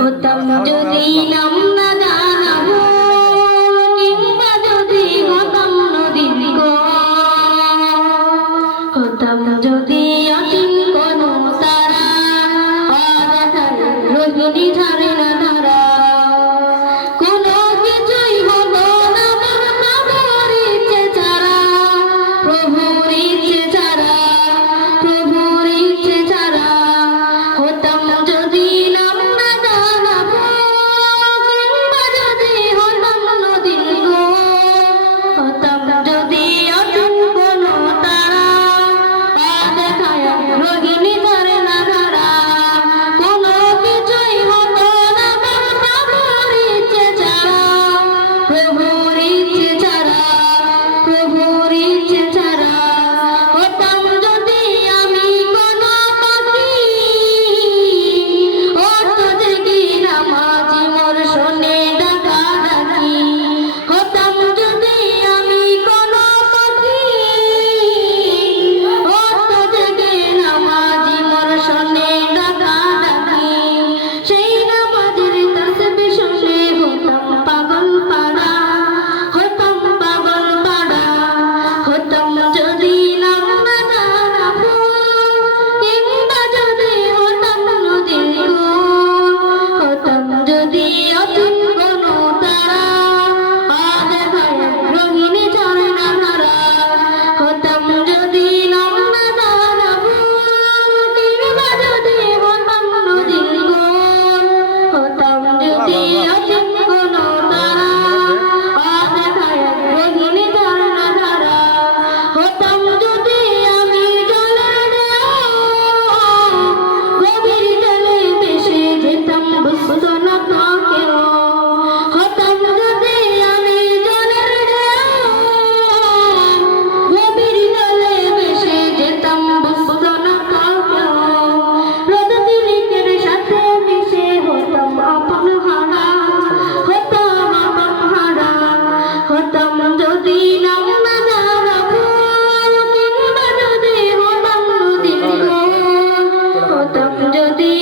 হতাম যদি নাম না জানাবো কিংবা যদি হতাম নদীর হতাম যদি অসীম কোনো তারা রজনী ধারে না ধারা কোনো কিছুই হলো না প্রভুর ইচ্ছে ছাড়া প্রভুর ইচ্ছে ছাড়া প্রভুর ইচ্ছে ছাড়া হতাম যদি নাম না জানাবো কিংবা যদি হতাম নদীর হতাম যদি অসীম কোনো তারা দেখায় রোহিণী ধরে না ধারা কোনো কিছুই হতো না প্রভুর ইচ্ছে ছাড়া প্রভুর ইচ্ছে ছাড়া প্রভুর ইচ্ছে ছাড়া হতাম যদি আমি কোনো পাখি অর্থ জেগে নামাজি মোর শোনে ডাকা ডাকি হতাম যদি আমি কোনো পাখি অর্থ জেগে নামাজি মোর শোনে ডাকা ডাকি সেই নামাজের তাসবিহ শুনে হতাম পাগল পাড়া হতাম পাগল পাড়া হতাম যদি নাম না জানাবো কিংবা যদি হতাম নদীর হতাম যদি অসীম কোনো তারা দেখায় রঙিনী ঝরে না ধারা হতাম যদি নাম না জানাবো কিংবা যদি হতাম নদীর হতাম যদি অসীম কোনো তারা দেখায় রঙিনী ঝরে না ধারা হতাম যদি আমি জলের গভীর জলে ভেসে যেতাম বুঝতো না কেউ হতাম যদি আমি জলের গভীর জলে ভেসে যেতাম বুঝতো না কেউ রোদ তিলিকের সাথে মিশে হতাম আপন হারা হতাম আপন হারা হতাম যদি নাম না জানাবো কিংবা যদি হতাম নদীর হতাম যদি